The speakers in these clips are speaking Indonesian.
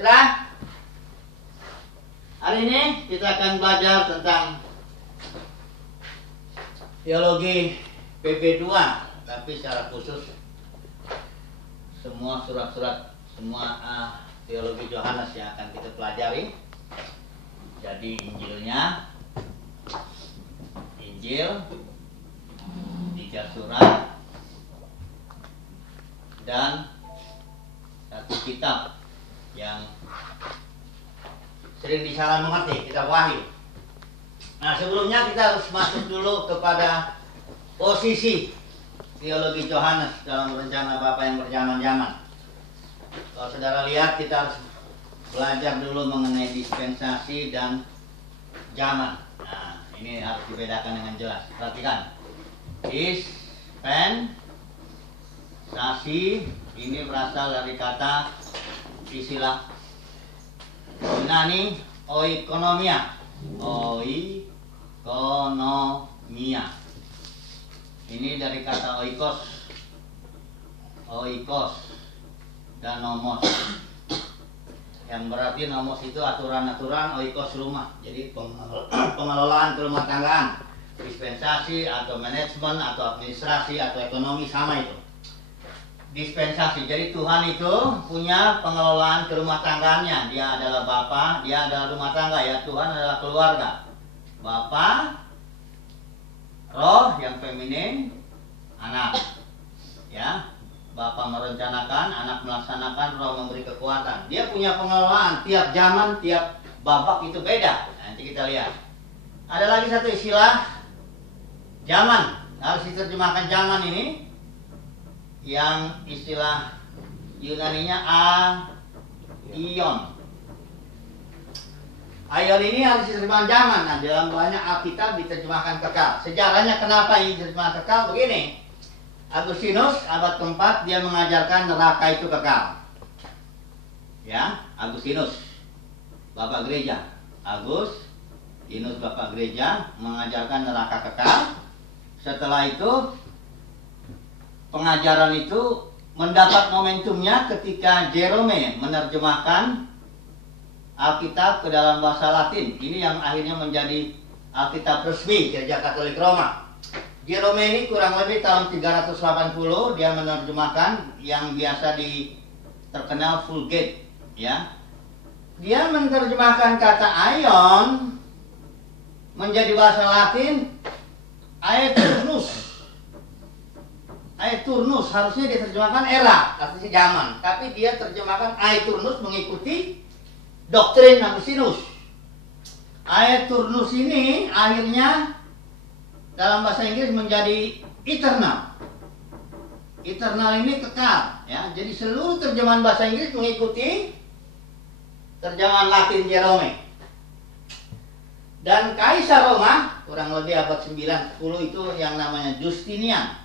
Sudah? Hari ini kita akan belajar tentang teologi PP2, tapi secara khusus semua surat-surat, semua teologi Yohanes yang akan kita pelajari. Jadi Injilnya, Injil 3 surat dan satu kitab yang sering disalah mengerti, kitab Wahyu. Nah, sebelumnya kita harus masuk dulu kepada posisi teologi Yohanes dalam rencana Bapa yang berjaman-jaman. Kalau saudara lihat, kita harus belajar dulu mengenai dispensasi dan zaman. Nah, ini harus dibedakan dengan jelas. Perhatikan, dispensasi ini berasal dari kata istilah Yunani oikonomia. Oikonomia. Ini dari kata oikos dan nomos. Yang berarti nomos itu aturan-aturan, oikos rumah. Jadi pengelolaan rumah tanggaan, dispensasi atau manajemen atau administrasi atau ekonomi sama itu. Dispensasi. Jadi Tuhan itu punya pengelolaan ke rumah tangganya. Dia adalah Bapa, dia adalah rumah tangga, ya. Tuhan adalah keluarga. Bapa, roh yang feminin, anak. Ya. Bapa merencanakan, anak melaksanakan, roh memberi kekuatan. Dia punya pengelolaan. Tiap zaman, tiap babak itu beda. Nanti kita lihat. Ada lagi satu istilah, zaman. Harus diterjemahkan zaman ini. Yang istilah Yunaninya aion. Aion ini harus diterjemahkan zaman. Nah, dalam banyak Alkitab diterjemahkan kekal. Sejarahnya kenapa ini diterjemahkan kekal? Begini, Agustinus abad keempat dia mengajarkan neraka itu kekal. Ya, Agustinus, Bapak Gereja. Agustinus Bapak Gereja mengajarkan neraka kekal. Setelah itu pengajaran itu mendapat momentumnya ketika Jerome menerjemahkan Alkitab ke dalam bahasa Latin. Ini yang akhirnya menjadi Alkitab resmi Gereja Katolik Roma. Jerome ini kurang lebih tahun 380 dia menerjemahkan yang biasa terkenal Vulgate, ya. Dia menerjemahkan kata aion menjadi bahasa Latin aeternus. Aeternus harusnya diterjemahkan era, artinya zaman. Tapi dia terjemahkan aeternus mengikuti doktrin Agustinus. Aeternus ini akhirnya dalam bahasa Inggris menjadi eternal. Eternal ini kekal, ya. Jadi seluruh terjemahan bahasa Inggris mengikuti terjemahan Latin Jerome. Dan Kaisar Roma kurang lebih abad 9-10 itu yang namanya Justinian.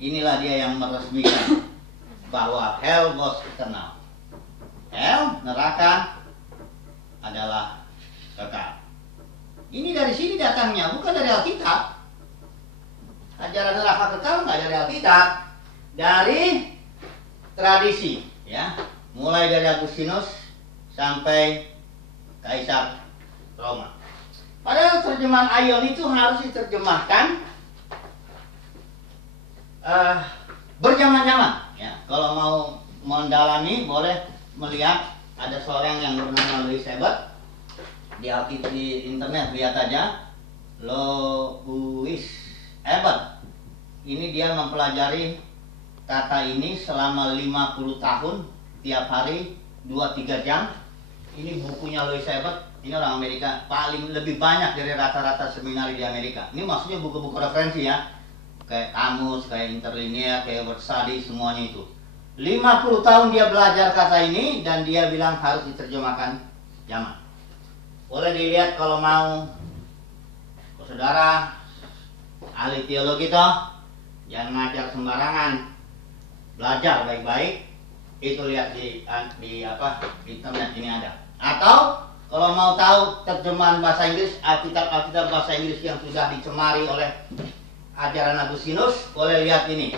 Inilah dia yang meresmikan bahwa hell was eternal. Hell, neraka adalah kekal. Ini dari sini datangnya, bukan dari Alkitab. Ajaran neraka kekal nggak dari Alkitab, dari tradisi, ya. Mulai dari Agustinus sampai Kaisar Roma. Padahal terjemahan aion itu harus diterjemahkan berjaman-jaman. Ya, kalau mau mendalami boleh melihat ada seorang yang bernama Louis Ebert di internet, lihat aja Louis Ebert. Ini dia mempelajari kata ini selama 50 tahun tiap hari 2-3 jam. Ini bukunya Louis Ebert. Ini orang Amerika, paling lebih banyak dari rata-rata seminari di Amerika. Ini maksudnya buku-buku referensi, ya. Kayak kamus, kayak interlinear, kayak word study, semuanya itu. 50 tahun dia belajar kata ini dan dia bilang harus diterjemahkan zaman. Boleh dilihat kalau mau, saudara ahli teologi toh, jangan ngajar sembarangan. Belajar baik-baik, itu lihat di internet ini ada. Atau kalau mau tahu terjemahan bahasa Inggris, Alkitab bahasa Inggris yang sudah dicemari oleh ajaran Agustinus, boleh lihat ini.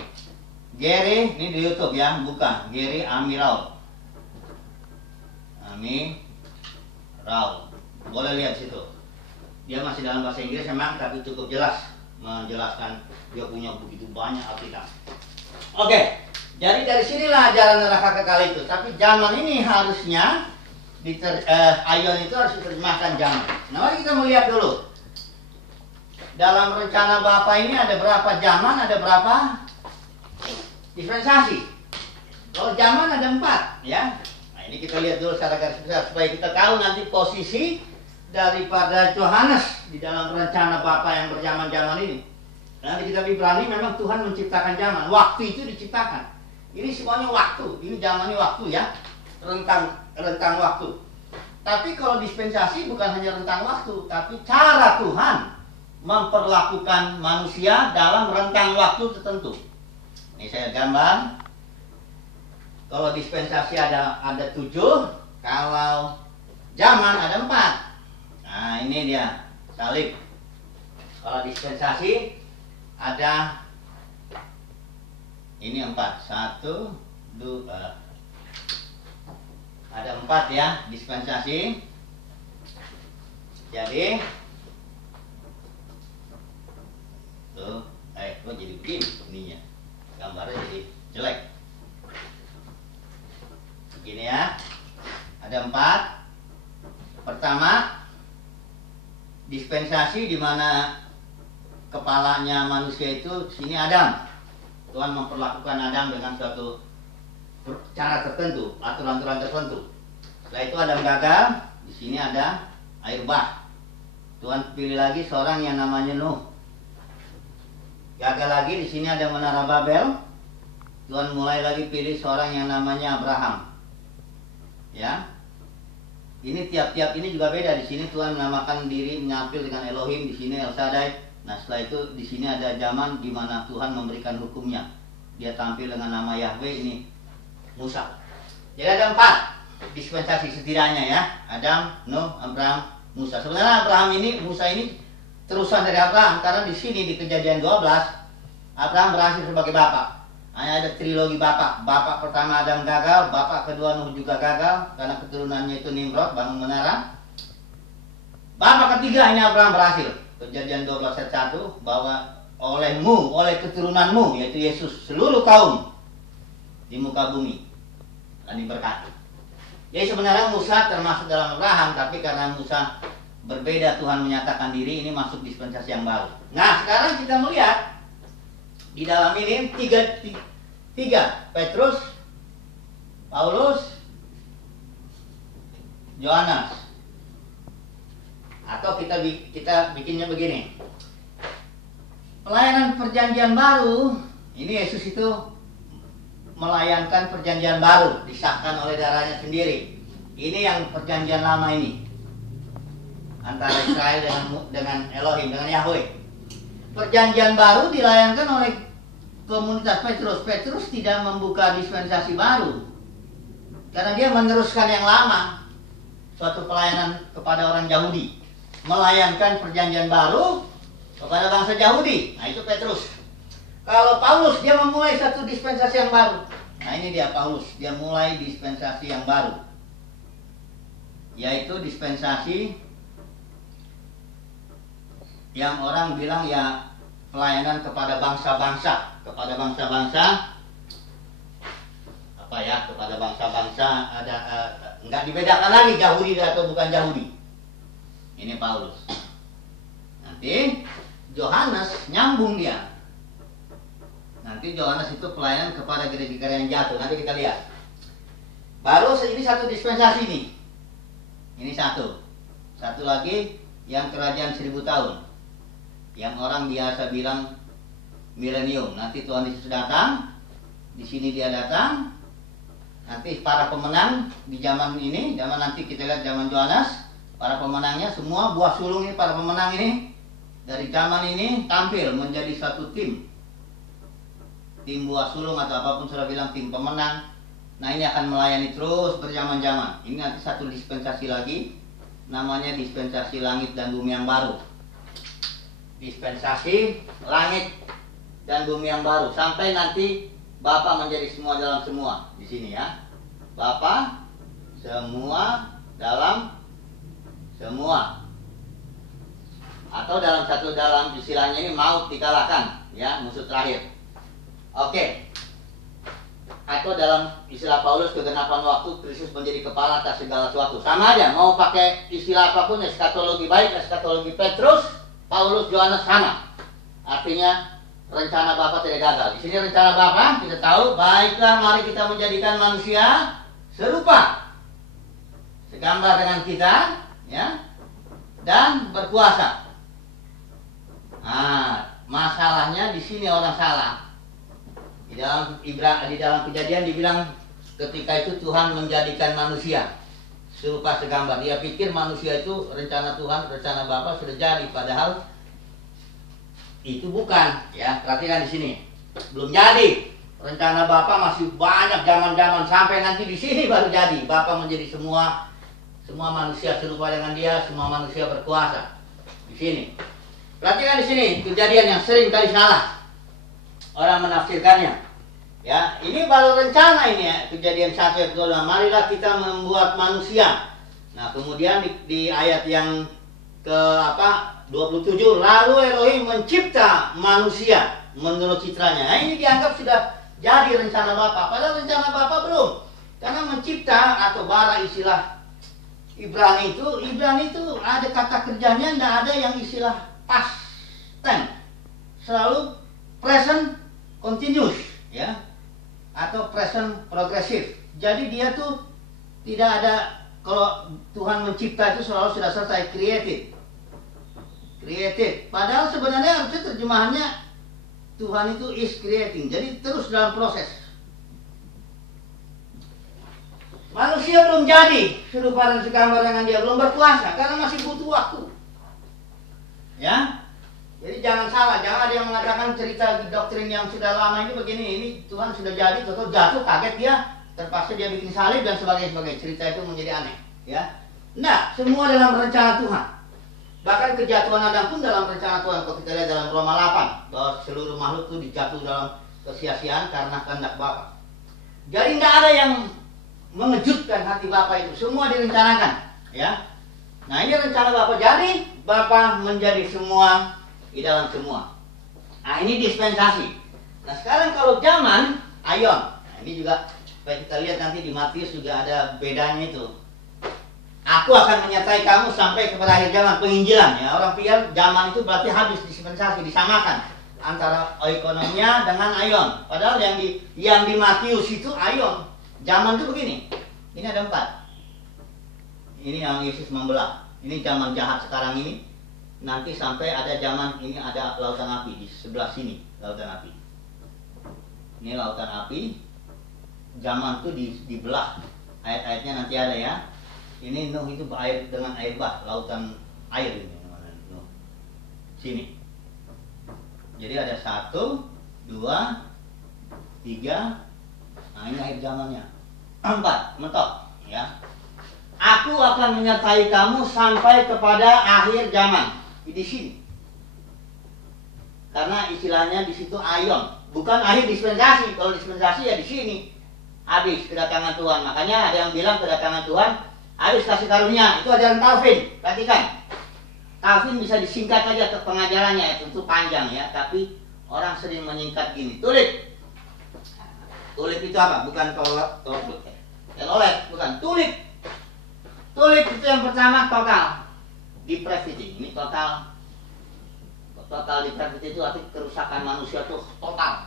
Gary, ini di YouTube ya, bukan Gary Amiraul. Amiraul. Boleh lihat situ. Dia masih dalam bahasa Inggris memang, tapi cukup jelas menjelaskan dia punya begitu banyak aplikasi. Oke, jadi dari sinilah jalan neraka kekal itu. Tapi zaman ini harusnya Aion itu harus diterjemahkan zaman. Nah, mari kita melihat dulu. Dalam rencana Bapa ini ada berapa zaman, ada berapa dispensasi. Kalau zaman ada 4, ya. Nah, ini kita lihat dulu secara garis besar supaya kita tahu nanti posisi daripada Yohanes di dalam rencana Bapa yang berjaman-jaman ini. Nanti kita Ibrani memang Tuhan menciptakan zaman. Waktu itu diciptakan. Ini semuanya waktu. Ini zamannya waktu ya. Rentang waktu. Tapi kalau dispensasi bukan hanya rentang waktu, tapi cara Tuhan memperlakukan manusia dalam rentang waktu tertentu. Ini saya gambar. Kalau dispensasi ada 7, kalau zaman ada 4. Nah, ini dia salib. Kalau dispensasi ada ini 4. 1, 2. Ada 4 ya dispensasi. Jadi tuh, kok jadi begini ininya. Gambarnya jadi jelek. Begini ya. Ada 4. Pertama, dispensasi di mana kepalanya manusia itu sini Adam. Tuhan memperlakukan Adam dengan suatu cara tertentu, aturan-aturan tertentu. Setelah itu Adam gagal, di sini ada air bah. Tuhan pilih lagi seorang yang namanya Nuh. Gagal lagi, di sini ada menara Babel. Tuhan mulai lagi pilih seorang yang namanya Abraham. Ya. Ini tiap-tiap ini juga beda. Di sini Tuhan menamakan diri menyapil dengan Elohim, di sini El Shaddai. Nah, setelah itu di sini ada zaman di mana Tuhan memberikan hukumnya. Dia tampil dengan nama Yahweh, ini Musa. Jadi ada 4 dispensasi setidaknya ya. Adam, Nuh, Abraham, Musa. Sebenarnya Musa ini terusan dari Abraham, karena di sini di Kejadian 12 Abraham berhasil sebagai bapak. Hanya ada trilogi bapak. Bapak pertama Adam gagal, bapak kedua Nuh juga gagal karena keturunannya itu Nimrod bangun menara. Bapak ketiga ini Abraham berhasil. Kejadian 12 ayat 1 bahwa oleh keturunanmu yaitu Yesus seluruh kaum di muka bumi akan diberkati. Jadi sebenarnya Musa termasuk dalam Abraham, tapi karena Musa berbeda, Tuhan menyatakan diri, ini masuk dispensasi yang baru. Nah, sekarang kita melihat di dalam ini tiga Petrus, Paulus, Yohanes. Atau kita bikinnya begini. Pelayanan perjanjian baru, ini Yesus itu melayankan perjanjian baru, disahkan oleh darahnya sendiri. Ini yang perjanjian lama ini, antara Israel dengan Elohim, dengan Yahweh. Perjanjian baru dilayankan oleh komunitas Petrus. Petrus tidak membuka dispensasi baru, karena dia meneruskan yang lama. Suatu pelayanan kepada orang Yahudi, melayankan perjanjian baru kepada bangsa Yahudi. Nah, itu Petrus. Kalau Paulus, dia memulai satu dispensasi yang baru. Nah, ini dia Paulus, dia mulai dispensasi yang baru, yaitu dispensasi yang orang bilang ya pelayanan kepada bangsa-bangsa. Kepada bangsa-bangsa apa ya, kepada bangsa-bangsa ada nggak dibedakan lagi Yahudi atau bukan Yahudi. Ini Paulus. Nanti Yohanes nyambung dia. Nanti Yohanes itu pelayanan kepada gereja-gereja yang jatuh. Nanti kita lihat. Baru ini satu dispensasi ini. Ini satu. Satu lagi yang kerajaan 1000 tahun. Yang orang biasa bilang milenium. Nanti Tuhan Yesus datang. Di sini dia datang. Nanti para pemenang di zaman ini, zaman nanti kita lihat zaman Yohanes, para pemenangnya semua buah sulung ini, para pemenang ini dari zaman ini tampil menjadi satu tim. Tim buah sulung atau apapun sudah bilang tim pemenang. Nah, ini akan melayani terus berjaman-jaman. Ini nanti satu dispensasi lagi, namanya dispensasi langit dan bumi yang baru. Dispensasi langit dan bumi yang baru, sampai nanti Bapa menjadi semua dalam semua di sini ya. Bapa semua dalam semua. Atau dalam istilahnya ini maut dikalahkan ya, musuh terakhir. Oke. Atau dalam istilah Paulus kegenapan waktu Kristus menjadi kepala atas segala sesuatu. Sama aja, mau pakai istilah apapun, eskatologi baik, eskatologi Petrus, Paulus, Yohanes sama. Artinya rencana Bapa tidak gagal. Di sini rencana Bapa kita tahu, baiklah mari kita menjadikan manusia serupa, segambar dengan kita, ya, dan berkuasa. Nah, masalahnya di sini orang salah. Di dalam Kejadian dibilang ketika itu Tuhan menjadikan manusia serupa segambar. Dia pikir manusia itu rencana Tuhan, rencana Bapa sudah jadi, padahal itu bukan, ya. Perhatikan di sini, belum jadi. Rencana Bapa masih banyak zaman-zaman sampai nanti di sini baru jadi. Bapa menjadi semua manusia serupa dengan Dia, semua manusia berkuasa. Di sini. Perhatikan di sini Kejadian yang sering kali salah orang menafsirkannya. Ya, ini baru rencana ini ya, Kejadian 1 ayat 2. Marilah kita membuat manusia. Nah, kemudian di ayat yang ke 27, lalu Elohim mencipta manusia menurut citranya. Nah, ini dianggap sudah jadi rencana Bapa, padahal rencana Bapa belum. Karena mencipta atau bara istilah Ibrani itu ada kata kerjanya, tidak ada yang istilah past tense. Selalu present continuous, ya. Atau present progressive. Jadi dia tuh tidak ada, kalau Tuhan mencipta itu selalu sudah selesai, created. Padahal sebenarnya harusnya terjemahannya Tuhan itu is creating. Jadi terus dalam proses. Manusia belum jadi serupa dan segambar dengan Dia, belum berkuasa karena masih butuh waktu. Ya. Jadi jangan salah, jangan ada yang mengatakan cerita doktrin yang sudah lama ini begini, ini Tuhan sudah jadi, atau jatuh kaget dia, terpaksa dia bikin salib dan sebagainya. Cerita itu menjadi aneh, ya. Nah, semua dalam rencana Tuhan. Bahkan kejatuhan Adam pun dalam rencana Tuhan. Kalau kita lihat dalam Roma 8, bahwa seluruh makhluk itu dijatuh dalam kesia-siaan karena kehendak Bapa. Jadi tidak ada yang mengejutkan hati Bapa itu, semua direncanakan, ya. Nah, ini rencana Bapa. Jadi Bapa menjadi semua di dalam semua. Nah, ini dispensasi. Nah, sekarang kalau zaman aion, nah, ini juga kita lihat nanti di Matius juga ada bedanya itu. Aku akan menyertai kamu sampai kepada akhir zaman, penginjilan, ya. Orang pikir zaman itu berarti habis dispensasi, disamakan antara oikonomia dengan aion. Padahal yang di Matius itu aion. Zaman itu begini. Ini ada 4. Ini yang Yesus membelah. Ini zaman jahat sekarang ini. Nanti sampai ada zaman ini, ada lautan api di sebelah sini, lautan api. Ini lautan api. Zaman itu dibelah. Ayat-ayatnya nanti ada, ya. Ini Nuh itu air dengan air bah, lautan air ini Nuh. Sini. Jadi ada 1, 2, 3. Nah, ini akhir zamannya. 4, mentok, ya. Aku akan menyertai kamu sampai kepada akhir zaman. Di sini. Karena istilahnya di situ aion, bukan akhir dispensasi. Kalau dispensasi ya di sini. Habis kedatangan Tuhan. Makanya ada yang bilang kedatangan Tuhan habis kasih karunia. Itu ajaran Calvin. Perhatikan. Calvin bisa disingkat aja ke pengajarannya, tentu panjang ya, tapi orang sering menyingkat gini. Tulip. Tulip itu apa? Bukan telolet, bukan. Tulip. Tulip itu yang pertama total depravity. Ini total depravity itu arti kerusakan manusia tuh total.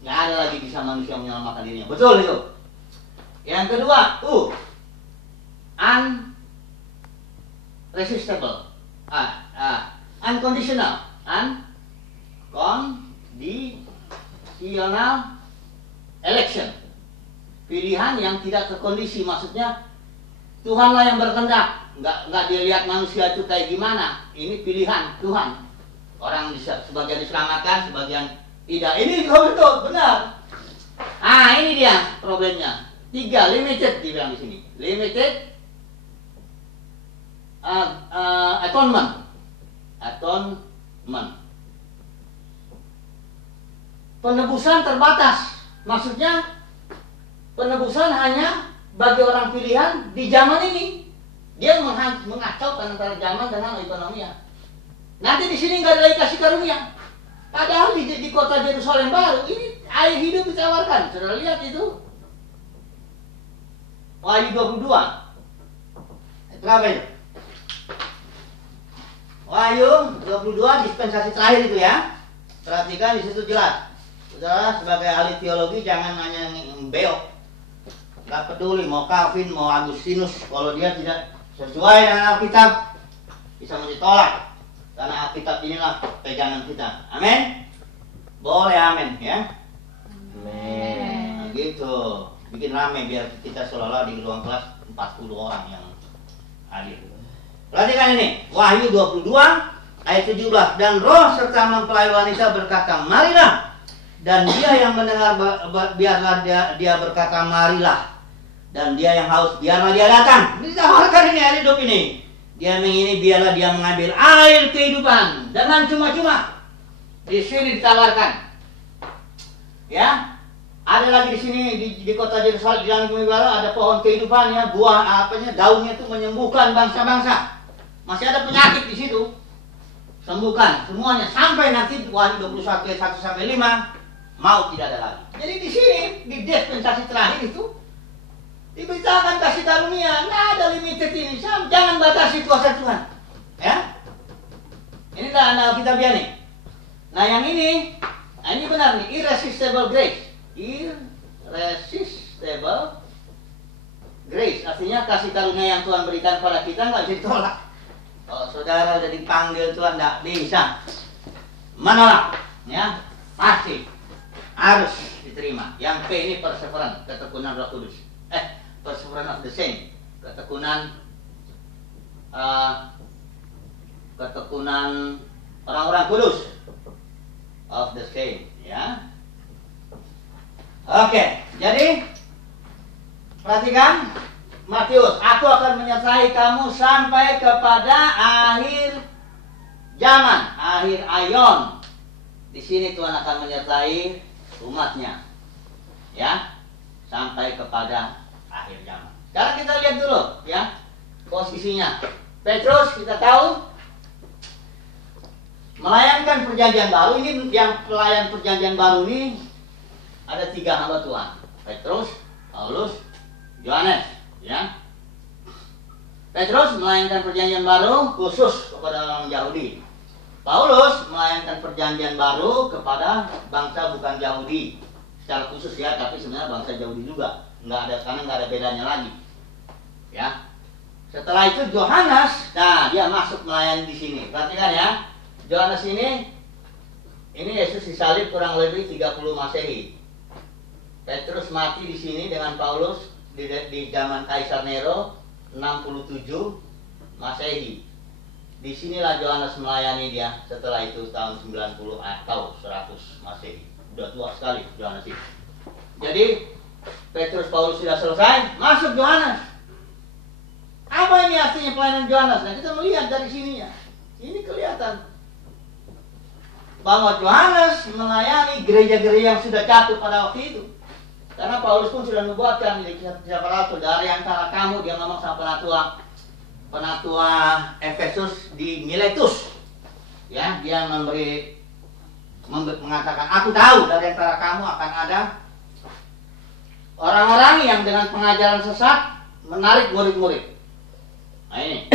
Nggak ada lagi bisa manusia menyelamatkan dirinya. Betul itu. Yang kedua, unresistable, unconditional, unconditional election. Pilihan yang tidak terkondisi, maksudnya Tuhanlah yang berkehendak. Nggak dilihat manusia itu kayak gimana. Ini pilihan Tuhan. Orang sebagian diselamatkan, sebagian tidak. Ini juga betul, benar. Ah, ini dia problemnya. 3, limited dibilang di sini. Limited atonement. Penebusan terbatas. Maksudnya penebusan hanya bagi orang pilihan di zaman ini. Dia mengacaukan antara zaman dengan ekonominya. Nanti di sini nggak ada lagi kasih karunia. Padahal di kota Yerusalem baru ini air hidup ditawarkan. Sudah lihat itu? Wahyu 22. Berapa itu? Wahyu 22 dispensasi terakhir itu ya. Perhatikan di situ jelas. Saudara sebagai ahli teologi jangan hanya beok. Gak peduli mau Calvin mau Agustinus, kalau dia tidak sesuai dengan Alkitab bisa ditolak. Karena Alkitab inilah pegangan kita. Amin. Boleh amin ya. Amin. Nah, gitu. Bikin rame biar kita seolah-olah di ruang kelas 40 orang yang hadir. Perhatikan ini, Wahyu 22 ayat 17. Dan roh serta mempelai wanita berkata, marilah. Dan dia yang mendengar biarlah dia berkata, marilah. Dan dia yang haus biarlah dia datang. Ditawarkan ini air hidup ini. Dia ini biarlah dia mengambil air kehidupan dengan cuma-cuma. Di sini ditawarkan. Ya, ada lagi di sini di kota Yerusalem yang ada pohon kehidupan ya, buah daunnya itu menyembuhkan bangsa-bangsa. Masih ada penyakit di situ. Sembuhkan semuanya sampai nanti Wahyu 21 ayat 1 sampai 5 mau tidak ada lagi. Jadi di sini di dispensasi terakhir itu diberitakan kasih karunia, nggak ada limited ini, jangan batasi kuasa Tuhan. Ya, ini dah Alkitabiah nih. Nah yang ini benar nih, irresistible grace, irresistible grace, artinya kasih karunia yang Tuhan berikan pada kita nggak bisa ditolak. Kalau saudara udah dipanggil Tuhan nggak bisa menolak, ya pasti harus diterima. Yang P ini perseverance, ketekunan Roh Kudus. Perseverance of the saint, ketekunan orang-orang kudus of the saint, ya. Oke, jadi perhatikan Matius, aku akan menyertai kamu sampai kepada akhir zaman, akhir aion. Di sini Tuhan akan menyertai umatnya, ya, sampai kepada akhir zaman. Sekarang kita lihat dulu ya posisinya. Petrus kita tahu melayankan perjanjian baru. Ini yang pelayan perjanjian baru ini ada 3 hamba Tuhan. Petrus, Paulus, Yohanes ya. Petrus melayangkan perjanjian baru khusus kepada orang Yahudi. Paulus melayangkan perjanjian baru kepada bangsa bukan Yahudi secara khusus ya, tapi sebenarnya bangsa Yahudi juga. Karena nggak ada bedanya lagi, ya. Setelah itu Yohanes, nah dia masuk melayani di sini. Perhatikan ya, Yohanes ini Yesus disalib kurang lebih 30 Masehi. Petrus mati di sini dengan Paulus di zaman Kaisar Nero 67 Masehi. Disinilah Yohanes melayani dia. Setelah itu tahun 90 atau 100 Masehi. Udah tua sekali Yohanes itu. Jadi Petrus, Paulus sudah selesai, masuk Yohanes. Apa ini artinya pelayanan Yohanes? Nah kita melihat dari sininya. Ini kelihatan bahwa Yohanes melayani gereja-gereja yang sudah jatuh pada waktu itu. Karena Paulus pun sudah membuatkan di kisah para rasul, dari antara kamu, dia ngomong sama penatua Efesus di Miletus. Ya, dia mengatakan, aku tahu dari antara kamu akan ada orang-orang yang dengan pengajaran sesat menarik murid-murid. Nah ini,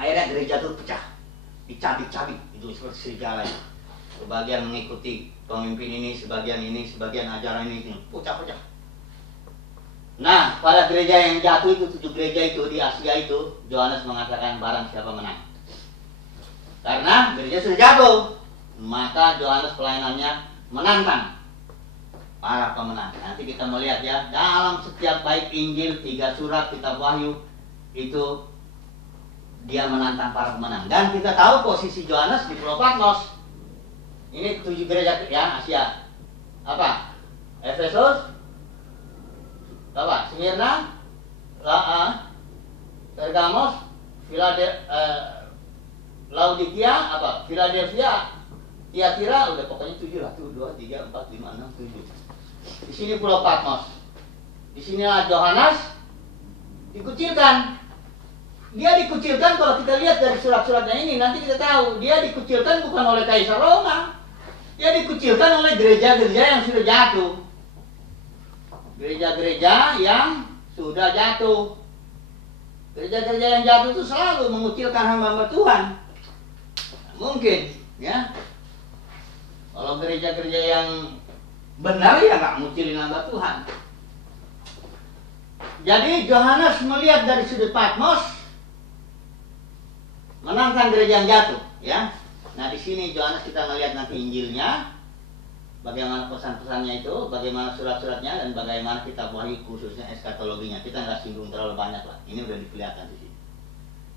akhirnya gereja itu pecah, dicabik-cabik, itu seperti serigala. Sebagian mengikuti pemimpin ini, sebagian ajaran ini, pecah-pecah. Nah, pada gereja yang jatuh itu, 7 gereja itu di Asia itu, Yohanes mengatakan barang siapa menang. Karena gereja sudah jatuh, maka Yohanes pelayanannya menantang para pemenang. Nanti kita melihat ya, dalam setiap baik Injil, 3 surat, kitab Wahyu, itu dia menantang para pemenang. Dan kita tahu posisi Yohanes di Pulau Patmos. Ini 7 gereja ya Asia. Apa? Efesus, apa? Smyrna, Pergamos, Laodikia, apa? Philadelphia, Tiatira, udah pokoknya 7 lah. 1, 2, 3, 4, 5, 6, 7. Di sini Pulau Patmos. Di sinilah Yohanes dikucilkan. Dia dikucilkan kalau kita lihat dari surat-suratnya ini, nanti kita tahu dia dikucilkan bukan oleh Kaisar Roma. Dia dikucilkan oleh gereja-gereja yang sudah jatuh. Gereja-gereja yang sudah jatuh. Gereja-gereja yang jatuh itu selalu mengucilkan hamba-hamba Tuhan. Mungkin, ya. Kalau gereja-gereja yang benar ya nggak ngucilin hamba Tuhan. Jadi Yohanes melihat dari sudut Patmos, menantang gereja yang jatuh, ya. Nah di sini Yohanes kita melihat nanti Injilnya, bagaimana pesan-pesannya itu, bagaimana surat-suratnya, dan bagaimana kitab Wahyu khususnya eskatologinya. Kita nggak singgung terlalu banyak lah. Ini udah diperlihatkan di sini.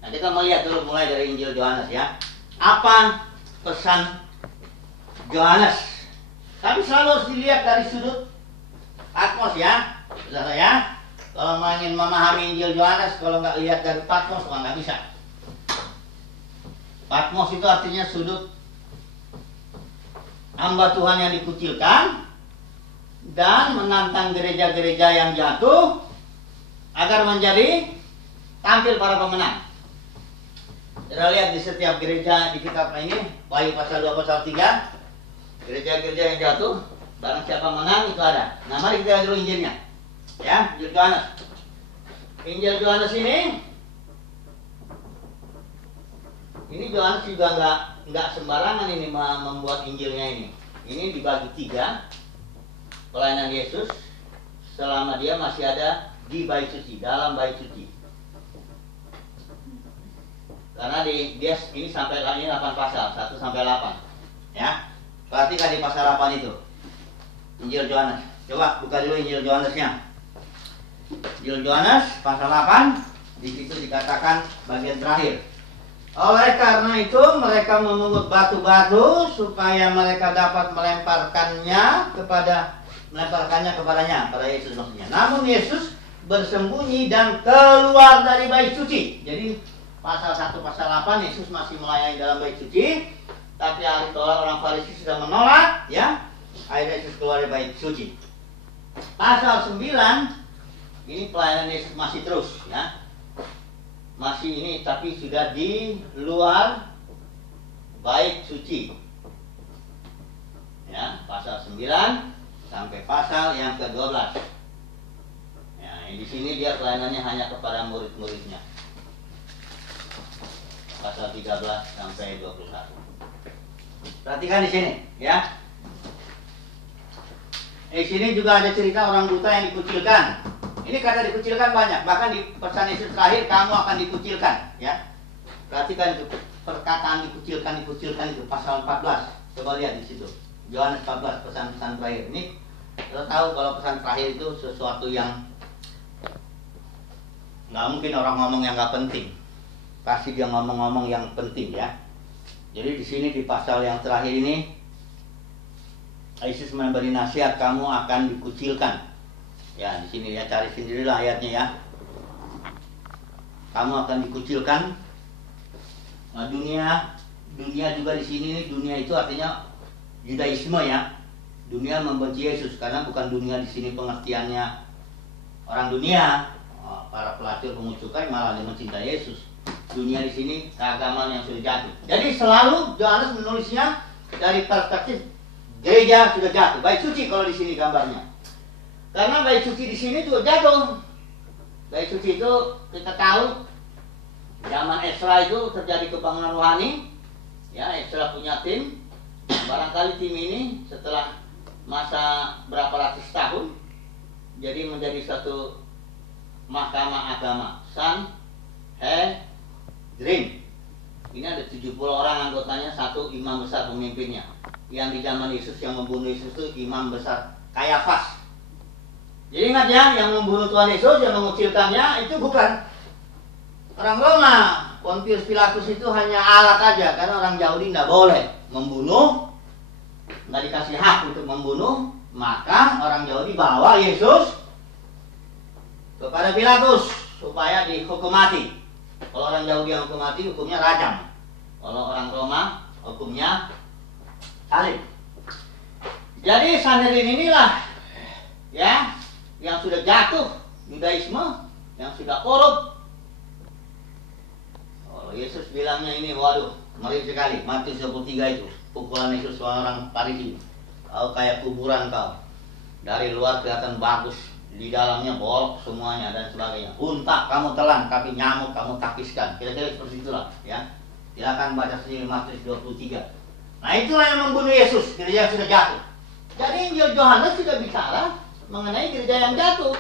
Nah kita melihat dulu mulai dari Injil Yohanes, ya. Apa pesan Yohanes? Tapi selalu harus dilihat dari sudut Patmos, ya, saudara, ya. Kalau ingin memahami Injil Yohanes, kalau nggak lihat dari Patmos, nggak bisa. Patmos itu artinya sudut hamba Tuhan yang dikucilkan dan menantang gereja-gereja yang jatuh agar menjadi tampil para pemenang. Kita lihat di setiap gereja di kitab ini, Wahyu pasal 2 pasal 3, gereja-gereja yang jatuh, barang siapa menang itu ada. Nah mari kita lihat dulu Injilnya. Ya, Injil Yohanes. Injil Yohanes ini Yohanes juga nggak sembarangan ini membuat Injilnya ini. Ini dibagi 3. Pelayanan Yesus selama dia masih ada di bait suci, dalam bait suci. Karena dia ini sampai ini 8 pasal, 1 sampai 8. Ya. Perhatikan di pasal 8 itu. Injil Yohanes. Coba buka dulu Injil Yohanesnya. Injil Yohanes pasal 8, di situ dikatakan bagian terakhir. Oleh karena itu mereka memungut batu-batu supaya mereka dapat melemparkannya kepadanya, pada Yesus maksudnya. Namun Yesus bersembunyi dan keluar dari bait suci. Jadi pasal 1 pasal 8 Yesus masih melayani dalam bait suci, tapi ahli Taurat orang Farisi sudah menolak, ya. Akhirnya Yesus keluar dari bait suci. Pasal 9 ini pelayanan Yesus masih terus, ya. Masih ini tapi sudah di luar bait suci. Ya, pasal 9 sampai pasal yang ke-12. Ya, di sini dia pelayanannya hanya kepada murid-muridnya. Pasal 13 sampai 21. Perhatikan di sini, ya. Di sini juga ada cerita orang buta yang dikucilkan. Ini kata dikucilkan banyak, bahkan di pesan Yesus terakhir kamu akan dikucilkan, ya. Perhatikan itu perkataan dikucilkan itu pasal 14. Coba lihat di situ. Yohanes 14 pesan-pesan terakhir. Ini kita tahu kalau pesan terakhir itu sesuatu yang nggak mungkin orang ngomong yang nggak penting. Pasti dia ngomong-ngomong yang penting, ya. Jadi di sini di pasal yang terakhir ini Yesus memberi nasihat, kamu akan dikucilkan. Ya, di sini ya, cari sendirilah ayatnya, ya. Kamu akan dikucilkan. Nah, dunia juga di sini, dunia itu artinya Yudaisme, ya. Dunia membenci Yesus karena bukan dunia di sini pengertiannya orang dunia, para pelacur, pengucukai, malah yang mencintai Yesus. Dunia di sini keagamaan yang sudah jatuh. Jadi selalu Yohanes menulisnya dari perspektif gereja sudah jatuh. Bait suci kalau di sini gambarnya. Karena bait suci di sini juga jatuh. Bait suci itu kita tahu zaman Ezra itu terjadi kebangunan rohani. Ya, Ezra punya tim. Barangkali tim ini setelah masa berapa ratus tahun jadi menjadi satu mahkamah agama, Sanhedrin. Ini ada 70 orang anggotanya, satu imam besar pemimpinnya. Yang di zaman Yesus yang membunuh Yesus itu imam besar Kayafas. Jadi ingat, ya, yang membunuh Tuhan Yesus, yang mengucilkannya itu bukan orang Roma. Pontius Pilatus itu hanya alat aja, karena orang Yahudi tidak boleh membunuh, nggak dikasih hak untuk membunuh. Maka orang Yahudi bawa Yesus kepada Pilatus supaya dihukum mati. Kalau orang Yahudi yang hukum mati, hukumnya rajam. Kalau orang Roma, hukumnya salib. Jadi Sanhedrin inilah ya, yang sudah jatuh Yudaisme, yang sudah korup. Oh, Yesus bilangnya ini, waduh, ngeri sekali. Matius 23 itu, pukulan Yesus seorang Farisi. Kau kayak kuburan kau. Dari luar kelihatan bagus, di dalamnya bolong semuanya dan sebagainya. Unta kamu telan, tapi nyamuk kamu takiskan. Kira-kira seperti itulah, ya. Silakan baca sendiri Matius 23. Nah, itulah yang membunuh Yesus, gereja yang sudah jatuh. Jadi Injil Yohanes sudah bicara mengenai gereja yang jatuh.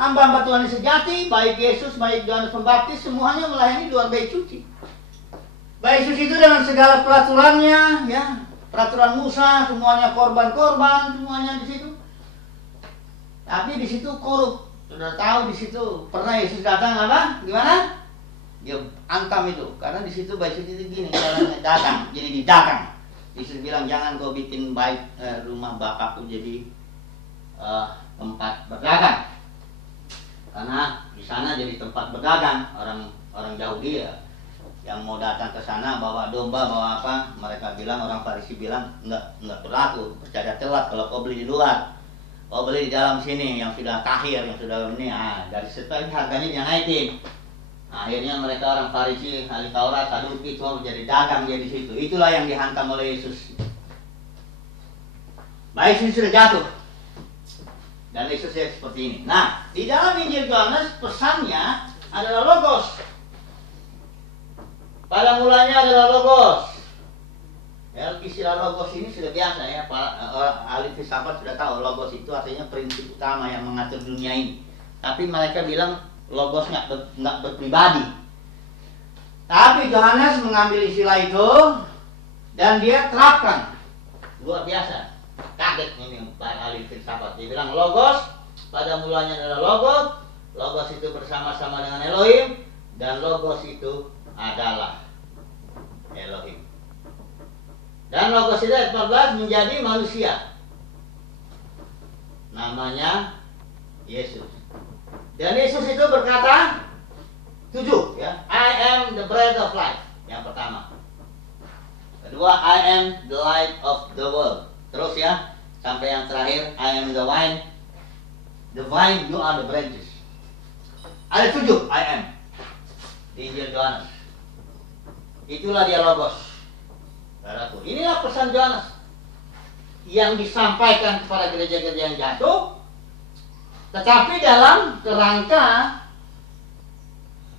Hamba-hamba Tuhan yang sejati, baik Yesus, baik Yohanes Pembaptis, semuanya melayani luar bait suci. Bait suci itu dengan segala peraturannya, ya, peraturan Musa, semuanya korban-korban, semuanya di situ. Tapi di situ korup. Sudah tahu di situ pernah Yesus datang apa? Gimana? Dia antam itu, karena di situ bait suci itu gini, jalannya dagang, jadi didagang. Yesus bilang jangan kau bikin bait rumah Bapakku jadi tempat berdagang. Karena di sana jadi tempat berdagang, orang Yahudi ya, yang mau datang ke sana bawa domba, bawa apa, mereka bilang, orang Farisi bilang enggak berlaku, percaya telat kalau kau beli di luar. Kau beli di dalam sini yang sudah tahir, yang sudah ini, dari situ harganya dia naikin. Akhirnya mereka orang Farisi, ahli Taurat, Saduki cuma menjadi dagang dia di situ. Itulah yang dihantam oleh Yesus. Baik, Yesus sudah jatuh. Dan Yesus seperti ini. Nah, di dalam Injil Yohanes pesannya adalah logos. Pada mulanya adalah logos. Ya, istilah logos ini sudah biasa ya. Ahli filsafat sudah tahu logos itu artinya prinsip utama yang mengatur dunia ini. Tapi mereka bilang logos nggak berpribadi. Tapi Yohanes mengambil istilah itu dan dia terapkan. Luar biasa. Kaget ini para ahli filsafat. Dia bilang logos pada mulanya adalah logos. Logos itu bersama-sama dengan Elohim. Dan logos itu adalah Elohim. Dan logos itu ayat 14 menjadi manusia. Namanya Yesus. Dan Yesus itu berkata 7 ya. I am the bread of life. Yang pertama. Kedua, I am the light of the world. Terus ya, sampai yang terakhir, I am the vine. The vine, you are the branches. Ada 7, I am. Di Injil Yohanes. Itulah dia logos. Inilah pesan Yohanes yang disampaikan kepada gereja-gereja yang jatuh, tetapi dalam kerangka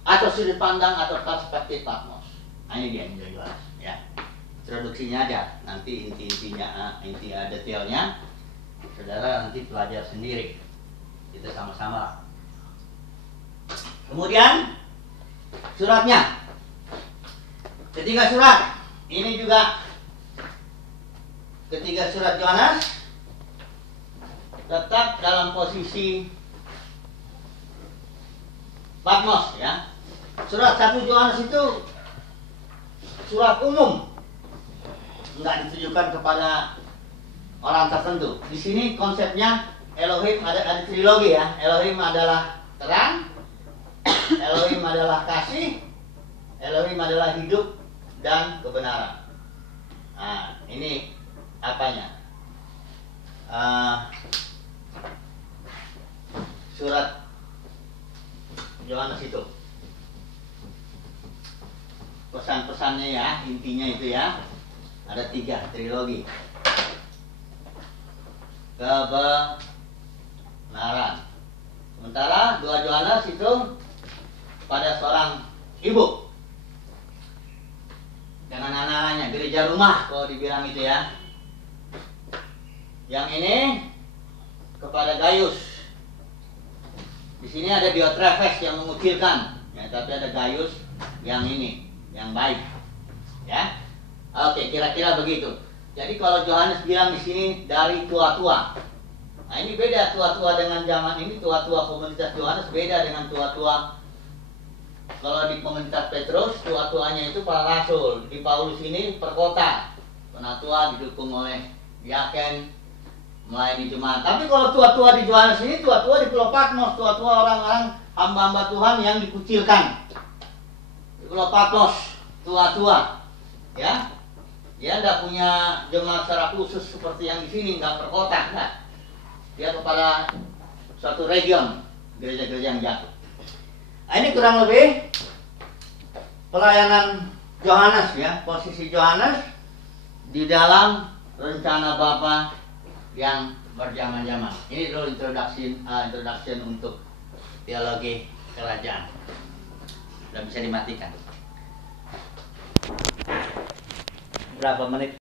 atau sudut pandang atau perspektif Patmos. Nah, ini dia Injil Yohanes. Ya. Introduksinya aja, nanti intinya, detailnya, saudara nanti belajar sendiri. Kita sama-sama. Kemudian suratnya, ketiga surat. Ini juga ketiga surat Yohanes tetap dalam posisi Patmos ya. Surat 1 Yohanes itu surat umum, enggak ditujukan kepada orang tertentu. Di sini konsepnya Elohim ada trilogi ya. Elohim adalah terang, Elohim adalah kasih, Elohim adalah hidup dan kebenaran. Nah, ini apanya? Surat Yohanes itu pesan-pesannya ya, intinya itu ya. Ada 3 trilogi. Kebenaran. Sementara 2 Yohanes itu pada seorang ibu dengan anak-anaknya, gereja rumah kalau dibilang itu ya. Yang ini kepada Gaius. Di sini ada Diotrephes yang mengucilkan, ya, tapi ada Gaius yang ini, yang baik, ya. Oke, kira-kira begitu. Jadi kalau Yohanes bilang di sini dari tua-tua. Nah, ini beda tua-tua dengan zaman ini, tua-tua komunitas Yohanes beda dengan tua-tua. Kalau di komunitas Petrus, tua-tuanya itu para rasul. Di Paulus ini perkota. Penatua didukung oleh diaken, melayani jemaat. Tapi kalau tua-tua di Yohanes ini, tua-tua di Pulau Patmos, tua-tua orang-orang hamba-hamba Tuhan yang dikucilkan. Di Pulau Patmos, tua-tua, ya. Dia tidak punya jemaat secara khusus seperti yang di sini, nggak perkota, enggak. dia kepada suatu region gereja-gereja yang jatuh. Nah, ini kurang lebih pelayanan Yohanes ya, posisi Yohanes di dalam rencana Bapa yang berjaman-jaman. Ini dulu introduction untuk teologi kerajaan. Sudah bisa dimatikan. Berapa menit?